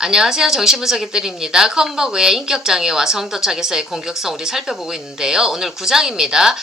안녕하세요. 정신분석의들입니다. 컴버그의 인격장애와 성도착에서의 공격성 우리 살펴보고 있는데요. 오늘 9장입니다.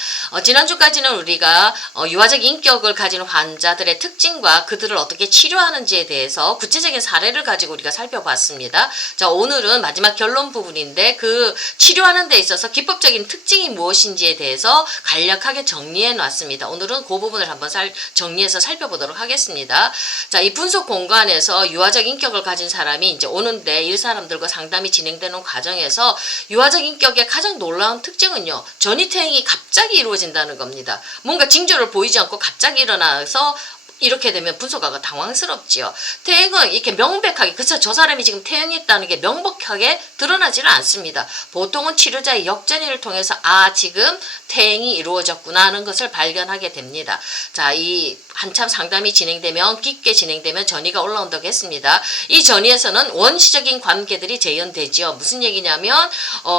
지난주까지는 우리가 유아적 인격을 가진 환자들의 특징과 그들을 어떻게 치료하는지에 대해서 구체적인 사례를 가지고 우리가 살펴봤습니다. 자, 오늘은 마지막 결론 부분인데 그 치료하는 데 있어서 기법적인 특징이 무엇인지에 대해서 간략하게 정리해 놨습니다. 오늘은 그 부분을 한번 정리해서 살펴보도록 하겠습니다. 자, 이 분석 공간에서 유아적 인격을 가진 사람이 이제 오는데 이 사람들과 상담이 진행되는 과정에서 유아적 인격의 가장 놀라운 특징은요. 전이퇴행이 갑자기 이루어진다는 겁니다. 뭔가 징조를 보이지 않고 갑자기 일어나서 이렇게 되면 분석가가 당황스럽지요. 퇴행은 이렇게 명백하게 그쵸 저 사람이 지금 퇴행했다는 게 명백하게 드러나지는 않습니다. 보통은 치료자의 역전이를 통해서 지금 퇴행이 이루어졌구나 하는 것을 발견하게 됩니다. 자, 이 한참 상담이 진행되면 깊게 진행되면 전이가 올라온다고 했습니다. 이 전이에서는 원시적인 관계들이 재현되지요. 무슨 얘기냐면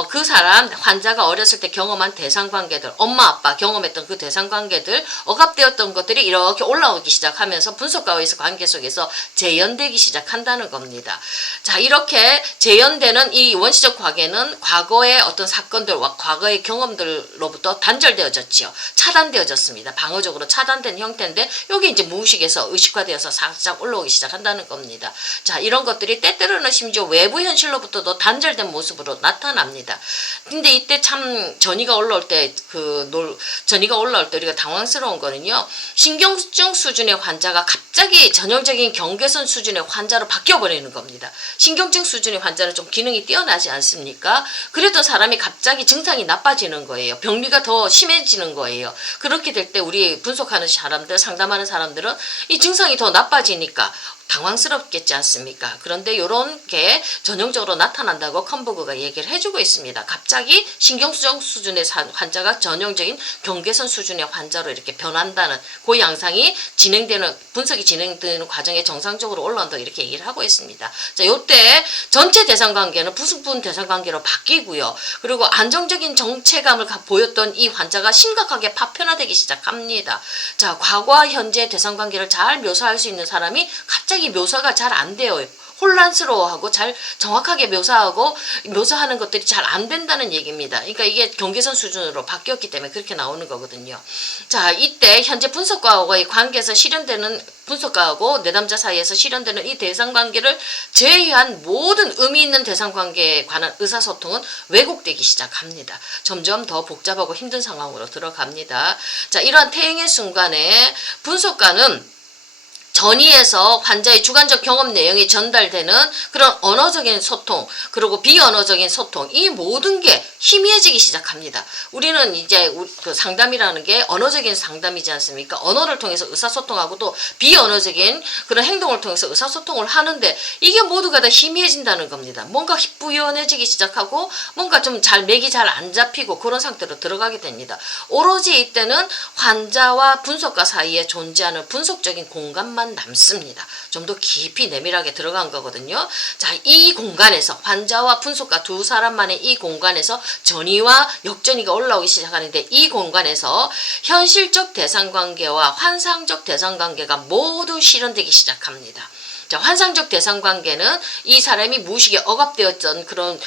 그 사람 환자가 어렸을 때 경험한 대상관계들 엄마 아빠 경험했던 그 대상관계들 억압되었던 것들이 이렇게 올라오기 시작하면서 분석가와의 관계 속에서 재현되기 시작한다는 겁니다. 자, 이렇게 재현되는 이 원시적 관계는 과거의 어떤 사건들과 과거의 경험들로부터 단절되어졌지요. 차단되어졌습니다. 방어적으로 차단된 형태인데 여기 이제 무의식에서 의식화되어서 살짝 올라오기 시작한다는 겁니다. 자, 이런 것들이 때때로는 심지어 외부 현실로부터도 단절된 모습으로 나타납니다. 근데 이때 참 전이가 올라올 때 우리가 당황스러운 거는요. 신경증 수준의 환자가 갑자기 전형적인 경계선 수준의 환자로 바뀌어버리는 겁니다. 신경증 수준의 환자는 좀 기능이 뛰어나지 않습니까? 그랬던 사람이 갑자기 증상이 나빠지는 거예요. 병리가 더 심해지는 거예요. 그렇게 될 때 우리 분석하는 사람들, 상담하는 사람들은 이 증상이 더 나빠지니까 당황스럽겠지 않습니까? 그런데 이런 게 전형적으로 나타난다고 컴버그가 얘기를 해주고 있습니다. 갑자기 신경수정 수준의 환자가 전형적인 경계선 수준의 환자로 이렇게 변한다는 그 양상이 분석이 진행되는 과정에 정상적으로 올라온다고 이렇게 얘기를 하고 있습니다. 자, 요때 전체 대상관계는 부수분 대상관계로 바뀌고요. 그리고 안정적인 정체감을 보였던 이 환자가 심각하게 파편화되기 시작합니다. 자, 과거와 현재 대상관계를 잘 묘사할 수 있는 사람이 갑자기 묘사가 잘 안 돼요. 혼란스러워하고 잘 정확하게 묘사하는 것들이 잘 안 된다는 얘기입니다. 그러니까 이게 경계선 수준으로 바뀌었기 때문에 그렇게 나오는 거거든요. 자, 이때 현재 분석가와의 관계에서 실현되는 분석가하고 내담자 사이에서 실현되는 이 대상관계를 제외한 모든 의미 있는 대상관계에 관한 의사소통은 왜곡되기 시작합니다. 점점 더 복잡하고 힘든 상황으로 들어갑니다. 자, 이러한 퇴행의 순간에 분석가는 전이에서 환자의 주관적 경험 내용이 전달되는 그런 언어적인 소통 그리고 비언어적인 소통 이 모든 게 희미해지기 시작합니다. 우리는 이제 그 상담이라는 게 언어적인 상담이지 않습니까? 언어를 통해서 의사소통하고 또 비언어적인 그런 행동을 통해서 의사소통을 하는데 이게 모두가 다 희미해진다는 겁니다. 뭔가 부연해지기 시작하고 뭔가 좀 맥이 잘 안 잡히고 그런 상태로 들어가게 됩니다. 오로지 이때는 환자와 분석가 사이에 존재하는 분석적인 공간만 남습니다. 좀 더 깊이 내밀하게 들어간 거거든요. 자, 이 공간에서 환자와 분석가 두 사람만의 이 공간에서 전이와 역전이가 올라오기 시작하는데 이 공간에서 현실적 대상관계와 환상적 대상관계가 모두 실현되기 시작합니다. 자, 환상적 대상관계는 이 사람이 무의식에 억압되었던 그런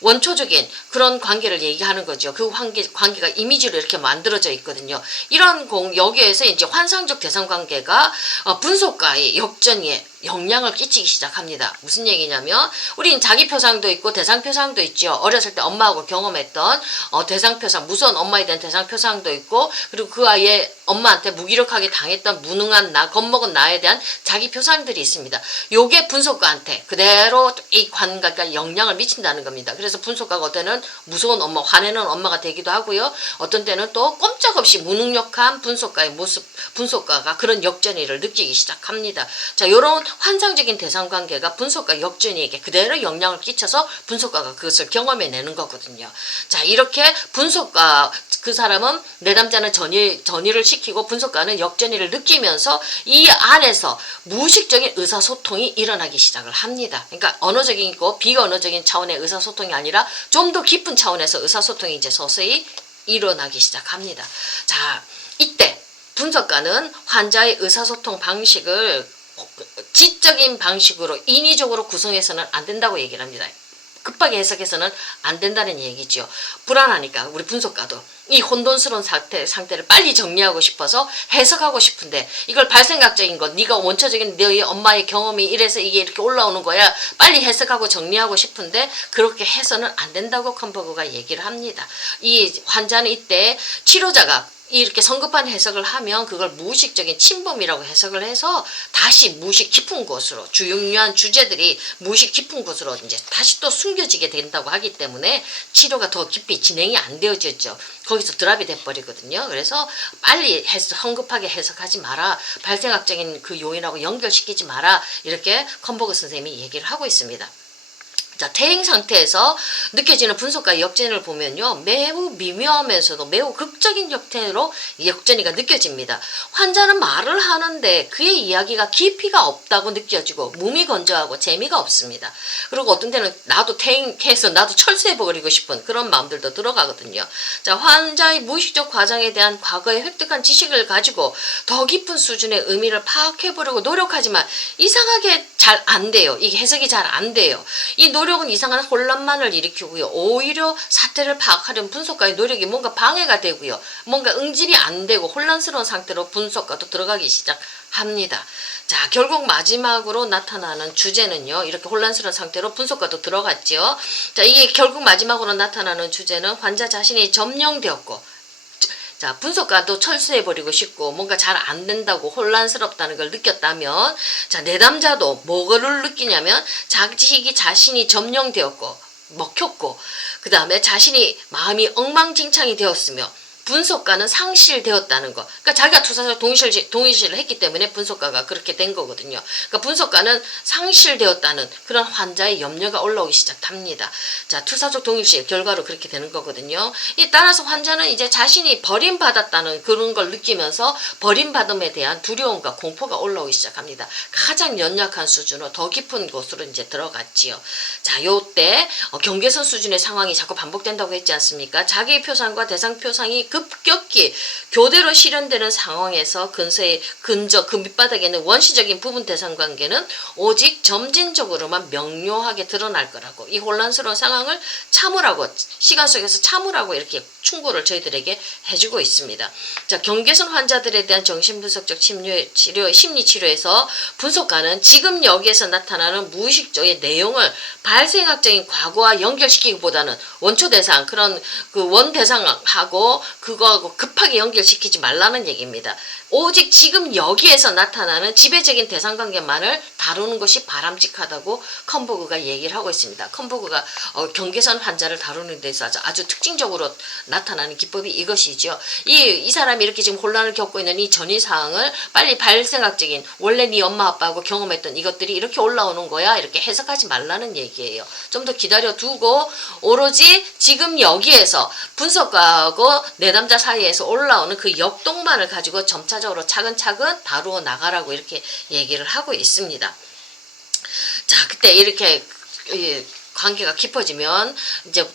원초적인 그런 관계를 얘기하는 거죠. 그 관계가 이미지로 이렇게 만들어져 있거든요. 이런 여기에서 이제 환상적 대상관계가 분석가의 역전에 영향을 끼치기 시작합니다. 무슨 얘기냐면 우리는 자기표상도 있고 대상표상도 있죠. 어렸을 때 엄마하고 경험했던 대상표상, 무서운 엄마에 대한 대상표상도 있고 그리고 그 아이의 엄마한테 무기력하게 당했던 무능한 나, 겁먹은 나에 대한 자기표상들이 있습니다. 요게 분석가한테 그대로 이 관계가 영향을 미친다는 겁니다. 그래서 분석가가 어떤 때는 무서운 엄마, 화내는 엄마가 되기도 하고요. 어떤 때는 또 꼼짝없이 무능력한 분석가의 모습, 분석가가 그런 역전이를 느끼기 시작합니다. 자, 요런 환상적인 대상관계가 분석가 역전이에게 그대로 영향을 끼쳐서 분석가가 그것을 경험해내는 거거든요. 자, 이렇게 분석가 그 사람은 내담자는 전이를 시키고 분석가는 역전이를 느끼면서 이 안에서 무의식적인 의사소통이 일어나기 시작을 합니다. 그러니까 언어적인 거 비언어적인 차원의 의사소통이 아니라 좀 더 깊은 차원에서 의사소통이 이제 서서히 일어나기 시작합니다. 자, 이때 분석가는 환자의 의사소통 방식을 지적인 방식으로 인위적으로 구성해서는 안 된다고 얘기를 합니다. 급하게 해석해서는 안 된다는 얘기죠. 불안하니까 우리 분석가도 이 혼돈스러운 상태를 빨리 정리하고 싶어서 해석하고 싶은데 이걸 발생각적인 것, 네가 원초적인 너희 엄마의 경험이 이래서 이게 이렇게 올라오는 거야. 빨리 해석하고 정리하고 싶은데 그렇게 해서는 안 된다고 컴버그가 얘기를 합니다. 이 환자는 이때 치료자가 이렇게 성급한 해석을 하면 그걸 무의식적인 침범이라고 해석을 해서 다시 무의식 깊은 곳으로 중요한 주제들이 무의식 깊은 곳으로 이제 다시 또 숨겨지게 된다고 하기 때문에 치료가 더 깊이 진행이 안 되어졌죠. 거기서 드랍이 돼버리거든요. 그래서 빨리 성급하게 해석하지 마라. 발생학적인 그 요인하고 연결시키지 마라. 이렇게 컴버그 선생님이 얘기를 하고 있습니다. 자, 퇴행 상태에서 느껴지는 분석과 역전을 보면요. 매우 미묘하면서도 매우 극적인 형태로 역전이가 느껴집니다. 환자는 말을 하는데 그의 이야기가 깊이가 없다고 느껴지고 무미건조하고 재미가 없습니다. 그리고 어떤 때는 나도 퇴행해서 나도 철수해버리고 싶은 그런 마음들도 들어가거든요. 자, 환자의 무의식적 과정에 대한 과거에 획득한 지식을 가지고 더 깊은 수준의 의미를 파악해보려고 노력하지만 이상하게 잘 안 돼요. 이게 해석이 잘 안 돼요. 이 노력은 이상한 혼란만을 일으키고요. 오히려 사태를 파악하려는 분석가의 노력이 뭔가 방해가 되고요. 뭔가 응집이 안 되고 혼란스러운 상태로 분석가도 들어가기 시작합니다. 자, 결국 마지막으로 나타나는 주제는요. 이렇게 혼란스러운 상태로 분석가도 들어갔죠. 자, 이게 결국 마지막으로 나타나는 주제는 환자 자신이 점령되었고 자, 분석가도 철수해버리고 싶고 뭔가 잘 안 된다고 혼란스럽다는 걸 느꼈다면 자, 내담자도 뭐를 느끼냐면 자신이 점령되었고 먹혔고 그 다음에 자신이 마음이 엉망진창이 되었으며 분석가는 상실되었다는 거. 그러니까 자기가 투사적 동의실을 했기 때문에 분석가가 그렇게 된 거거든요. 그러니까 분석가는 상실되었다는 그런 환자의 염려가 올라오기 시작합니다. 자, 투사적 동의실 결과로 그렇게 되는 거거든요. 따라서 환자는 이제 자신이 버림받았다는 그런 걸 느끼면서 버림받음에 대한 두려움과 공포가 올라오기 시작합니다. 가장 연약한 수준으로 더 깊은 곳으로 이제 들어갔지요. 자, 요때 경계선 수준의 상황이 자꾸 반복된다고 했지 않습니까? 자기 표상과 대상 표상이 급격히 교대로 실현되는 상황에서 그 밑바닥에 있는 원시적인 부분 대상 관계는 오직 점진적으로만 명료하게 드러날 거라고 이 혼란스러운 상황을 참으라고 시간 속에서 참으라고 이렇게 충고를 저희들에게 해주고 있습니다. 자, 경계선 환자들에 대한 정신분석적 심리치료에서 분석가는 지금 여기에서 나타나는 무의식적인 내용을 발생학적인 과거와 연결시키기보다는 원초 대상 그런 그 원 대상하고 그거하고 급하게 연결시키지 말라는 얘기입니다. 오직 지금 여기에서 나타나는 지배적인 대상관계만을 다루는 것이 바람직하다고 컴버그가 얘기를 하고 있습니다. 컴버그가 경계선 환자를 다루는 데서 아주 특징적으로 나타나는 기법이 이것이죠. 이 사람이 이렇게 지금 혼란을 겪고 있는 이 전이사항을 빨리 발생학적인 원래 네 엄마 아빠하고 경험했던 이것들이 이렇게 올라오는 거야 이렇게 해석하지 말라는 얘기예요. 좀 더 기다려 두고 오로지 지금 여기에서 분석가하고 내담자 사이에서 올라오는 그 역동만을 가지고 점차적으로 차근차근 다루어 나가라고 이렇게 얘기를 하고 있습니다. 자, 그때 이렇게 관계가 깊어지면 이제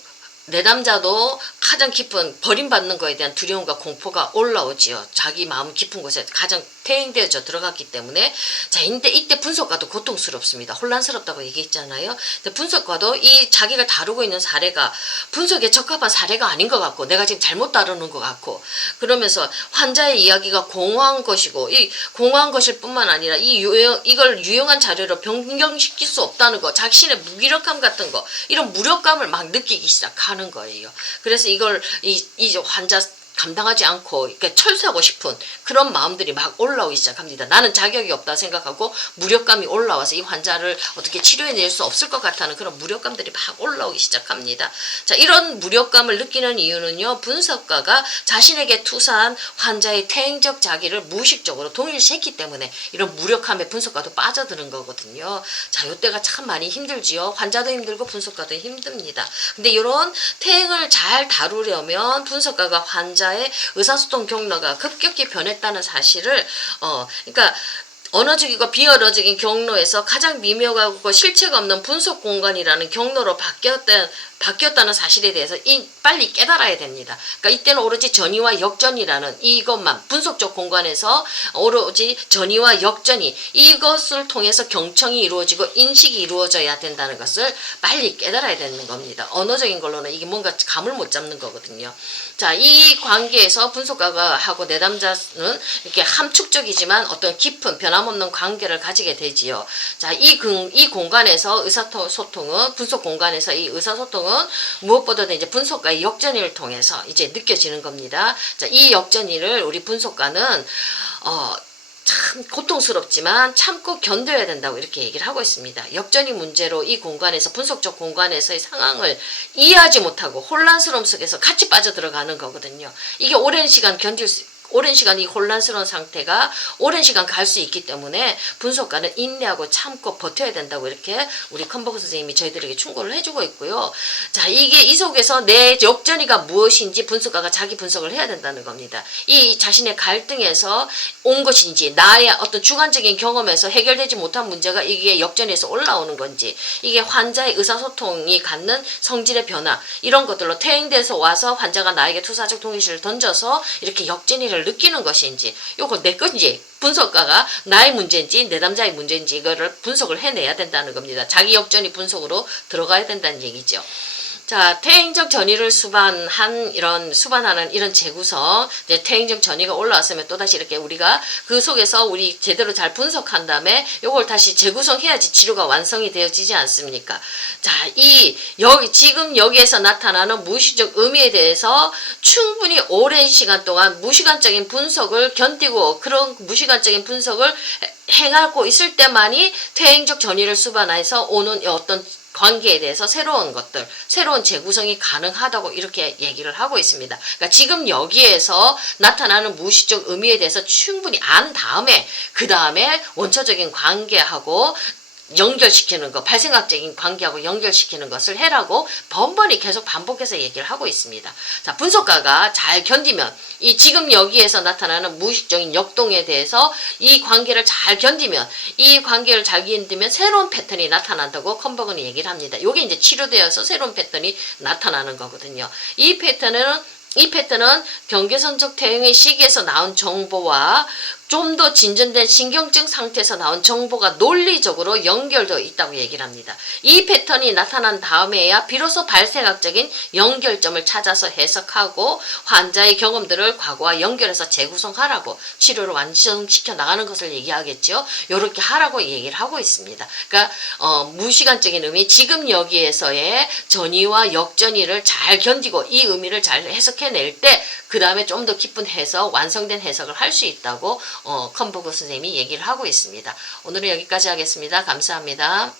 내담자도 가장 깊은 버림받는 거에 대한 두려움과 공포가 올라오지요. 자기 마음 깊은 곳에 가장 퇴행되어져 들어갔기 때문에 자, 근데 이때 분석가도 고통스럽습니다. 혼란스럽다고 얘기했잖아요. 근데 분석가도 이 자기가 다루고 있는 사례가 분석에 적합한 사례가 아닌 것 같고 내가 지금 잘못 다루는 것 같고 그러면서 환자의 이야기가 공허한 것이고 이 공허한 것일 뿐만 아니라 이걸 유용한 자료로 변경시킬 수 없다는 거 자신의 무기력함 같은 거 이런 무력감을 막 느끼기 시작하는 거예요. 그래서 이걸 이 환자 감당하지 않고 이렇게 철수하고 싶은 그런 마음들이 막 올라오기 시작합니다. 나는 자격이 없다 생각하고 무력감이 올라와서 이 환자를 어떻게 치료해낼 수 없을 것 같다는 그런 무력감들이 막 올라오기 시작합니다. 자, 이런 무력감을 느끼는 이유는요. 분석가가 자신에게 투사한 환자의 퇴행적 자기를 무의식적으로 동일시했기 때문에 이런 무력함에 분석가도 빠져드는 거거든요. 자, 이때가 참 많이 힘들지요. 환자도 힘들고 분석가도 힘듭니다. 근데 이런 퇴행을 잘 다루려면 분석가가 환자의 의사소통 경로가 급격히 변했다는 사실을 그러니까 언어적이고 비언어적인 경로에서 가장 미묘하고 실체가 없는 분석 공간이라는 경로로 바뀌었다는 사실에 대해서 빨리 깨달아야 됩니다. 그러니까 이때는 오로지 전이와 역전이라는 이것만 분석적 공간에서 오로지 전이와 역전이 이것을 통해서 경청이 이루어지고 인식이 이루어져야 된다는 것을 빨리 깨달아야 되는 겁니다. 언어적인 걸로는 이게 뭔가 감을 못 잡는 거거든요. 자, 이 관계에서 분석가가 하고 내담자는 이렇게 함축적이지만 어떤 깊은 변함없는 관계를 가지게 되지요. 자, 이 공간에서 의사소통은 분석 공간에서 이 의사소통은 무엇보다도 이제 분석가의 역전을 통해서 이제 느껴지는 겁니다. 자, 이 역전을 우리 분석가는 참 고통스럽지만 참고 견뎌야 된다고 이렇게 얘기를 하고 있습니다. 역전이 문제로 이 공간에서 분석적 공간에서의 상황을 이해하지 못하고 혼란스러움 속에서 같이 빠져들어가는 거거든요. 이게 오랜 시간 이 혼란스러운 상태가 오랜 시간 갈 수 있기 때문에 분석가는 인내하고 참고 버텨야 된다고 이렇게 우리 컨버그 선생님이 저희들에게 충고를 해주고 있고요. 자, 이게 이 속에서 내 역전이가 무엇인지 분석가가 자기 분석을 해야 된다는 겁니다. 이 자신의 갈등에서 온 것인지 나의 어떤 주관적인 경험에서 해결되지 못한 문제가 이게 역전에서 올라오는 건지 이게 환자의 의사소통이 갖는 성질의 변화 이런 것들로 퇴행돼서 와서 환자가 나에게 투사적 동의실을 던져서 이렇게 역전이를 느끼는 것인지 요거 내 건지 분석가가 나의 문제인지 내담자의 문제인지 이거를 분석을 해내야 된다는 겁니다. 자기 역전이 분석으로 들어가야 된다는 얘기죠. 자, 퇴행적 전이를 수반하는 이런 재구성, 이제 퇴행적 전이가 올라왔으면 또다시 이렇게 우리가 그 속에서 우리 제대로 잘 분석한 다음에 요걸 다시 재구성해야지 치료가 완성이 되어지지 않습니까? 자, 지금 여기에서 나타나는 무의식적 의미에 대해서 충분히 오랜 시간 동안 무시간적인 분석을 견디고 그런 무시간적인 분석을 행하고 있을 때만이 퇴행적 전이를 수반해서 오는 어떤 관계에 대해서 새로운 것들, 새로운 재구성이 가능하다고 이렇게 얘기를 하고 있습니다. 그러니까 지금 여기에서 나타나는 무의식적 의미에 대해서 충분히 안 다음에 그 다음에 원초적인 관계하고 연결시키는 것, 발생학적인 관계하고 연결시키는 것을 해라고 번번이 계속 반복해서 얘기를 하고 있습니다. 자, 분석가가 잘 견디면 지금 여기에서 나타나는 무의식적인 역동에 대해서 이 관계를 잘 견디면 새로운 패턴이 나타난다고 컨버그는 얘기를 합니다. 이게 이제 치료되어서 새로운 패턴이 나타나는 거거든요. 이 패턴은 경계선적 퇴행의 시기에서 나온 정보와 좀 더 진전된 신경증 상태에서 나온 정보가 논리적으로 연결되어 있다고 얘기를 합니다. 이 패턴이 나타난 다음에야 비로소 발생학적인 연결점을 찾아서 해석하고 환자의 경험들을 과거와 연결해서 재구성하라고 치료를 완성시켜 나가는 것을 얘기하겠죠. 이렇게 하라고 얘기를 하고 있습니다. 그러니까 무시간적인 의미, 지금 여기에서의 전이와 역전이를 잘 견디고 이 의미를 잘 해석해낼 때 그 다음에 좀 더 깊은 해석, 완성된 해석을 할 수 있다고 컨버그 선생님이 얘기를 하고 있습니다. 오늘은 여기까지 하겠습니다. 감사합니다.